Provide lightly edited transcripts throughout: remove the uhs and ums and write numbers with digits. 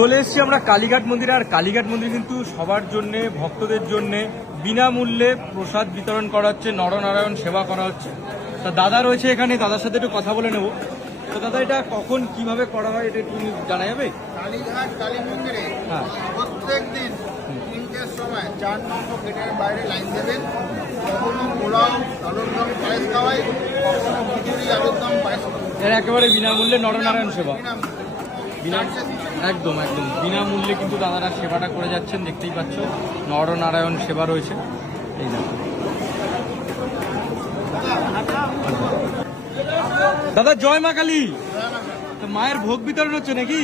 চলে এসেছি আমরা কালীঘাট মন্দিরে। আর কালীঘাট মন্দির কিন্তু সবার জন্য, ভক্তদের জন্য বিনামূল্যে প্রসাদ বিতরণ করা হচ্ছে, নরনারায়ণ সেবা করা হচ্ছে। তা দাদা রয়েছে এখানে, দাদার সাথে একটু কথা বলে নেব। তো দাদা, এটা কখন কিভাবে করা হয় এটা একটু জানা যাবে? কালীঘাট কালী মন্দিরে প্রত্যেক দিন 3টের সময় 4 নম্বর গেটের বাইরে লাইন দেবেন। কখনো পোলাও আলুর দম পায়েস খাওয়াই, কখনো খিচুড়ি আলুর দম পায়েস খাওয়াই। এর একেবারে বিনামূল্যে নরনারায়ণ সেবা। একদম একদম বিনামূল্যে কিন্তু দাদারা সেবাটা করে যাচ্ছেন, দেখতেই পাচ্ছ। নরনারায়ণ সেবা রয়েছে এই দেখো। দাদা জয় মা কালী। মায়ের ভোগ বিতরণ হচ্ছে নাকি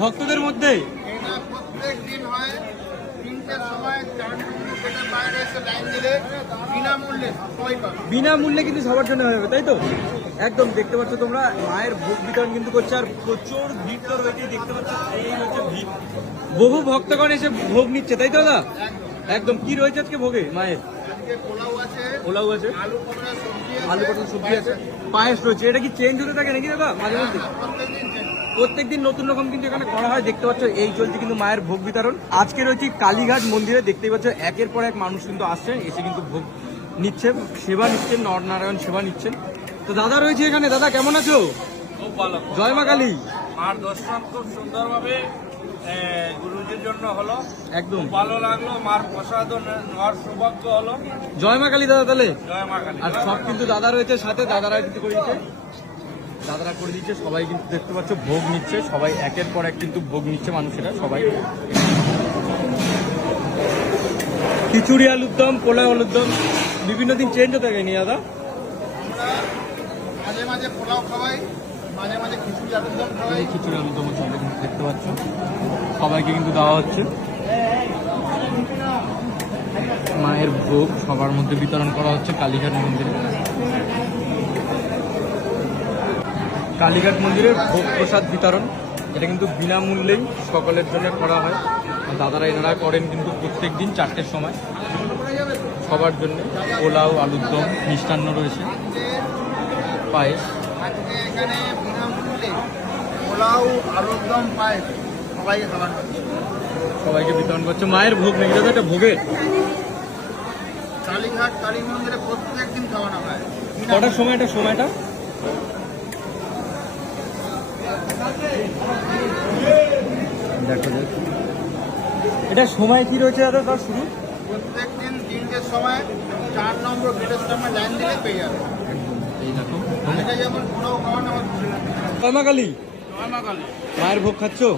ভক্তদের মধ্যে? এটা প্রত্যেক দিন হয় 3টের সময় 4 নম্বর গেটের বাইরে এসে লাইন দিলে বিনামূল্যে সবাই পাবে। বিনামূল্যে কিন্তু সবার জন্য হয়ে যাবে, তাই তো? একদম দেখতে পাচ্ছ তোমরা, মায়ের ভোগ বিতরণ কিন্তু করছে। আর প্রচুর ভিড় তো রয়েছে, দেখতে পাচ্ছ। এই হচ্ছে ভিড়, বহু ভক্তগণ এসে ভোগ নিচ্ছে, তাই তো দাদা? একদম। কি রয়েছে আজকে ভোগে মায়ের? আজকে পোলাও আছে, পোলাও আছে, আলু পটলের সবজি আছে, আলু পটল সবজি আছে, পায়েস রয়েছে। এটা কি চেঞ্জ হতে থাকে নাকি দাদা মাঝে মধ্যে? প্রত্যেকদিন নতুন রকম কিন্তু এখানে করা হয়, দেখতে পাচ্ছ। এই চলছে কিন্তু মায়ের ভোগ বিতরণ। আজকে রয়েছে কালীঘাট মন্দিরে, দেখতেই পাচ্ছ। একের পর এক মানুষ কিন্তু আসছে, এসে কিন্তু ভোগ নিচ্ছে, সেবা নিচ্ছেন, নরনারায়ণ সেবা নিচ্ছেন। তো দাদা রয়েছে এখানে। দাদা কেমন আছো? খুব ভালো। জয় মা কালী। মার দর্শন খুব সুন্দরভাবে গুরুজির জন্য হলো, একদম ভালো লাগলো। মার প্রসাদ নেওয়ার সৌভাগ্য হলো। জয় মা কালী দাদা। তাহলে জয় মা কালী। আর সব কিন্তু দাদা রয়েছে সাথে, দাদারা কিন্তু করে দিচ্ছে, দাদারা করে দিচ্ছে। সবাই কিন্তু দেখতে পাচ্ছ ভোগ নিচ্ছে, সবাই একের পর এক কিন্তু ভোগ নিচ্ছে মানুষেরা সবাই। খিচুড়ি আলুর দম, পোলাও আলুর দম বিভিন্ন দিন চেঞ্জ হতে থাকে নি দাদা? আমরা মাঝে মাঝে পোলাও খাওয়াই, মাঝে মাঝে খিচুড়ি আলুর দম খাওয়াই। এই খিচুড়ি আলুর দম চলে কিন্তু দেখতে পাচ্ছ, সবাইকে কিন্তু দেওয়া হচ্ছে। মায়ের ভোগ সবার মধ্যে বিতরণ করা হচ্ছে কালীঘাট মন্দিরে। কালীঘাট মন্দিরের ভোগ প্রসাদ বিতরণ, এটা কিন্তু বিনামূল্যেই সকলের জন্য করা হয়। দাদারা এনারা করেন কিন্তু প্রত্যেক দিন 4টের সময় সবার জন্য। পোলাও আলুর দম, মিষ্টান্ন রয়েছে, পায়েস। আজকে এখানে বিনামূল্যে পোলাও আলুর দম পায়েস সবাইকে খাবার হচ্ছে। সবাইকে বিতরণ করছে মায়ের ভোগ নাকি দাদা? এটা ভোগের কালীঘাট কালী মন্দিরে প্রত্যেক দিন খাওয়ানো হয়। কটার সময়? এটা সময়টা দেখো যাক। এটা সময় কি রয়েছে দাদা তার শুরু? প্রত্যেক দিন 3টের সময় 4 নম্বর গেটের সামনে লাইন দিলে পেয়ে যাবে। এই দেখো, এটা যেমন পোলাও খাওয়ানো হচ্ছে। জয় মা কালী। জয় মা কালী। মায়ের ভোগ খাচ্ছো?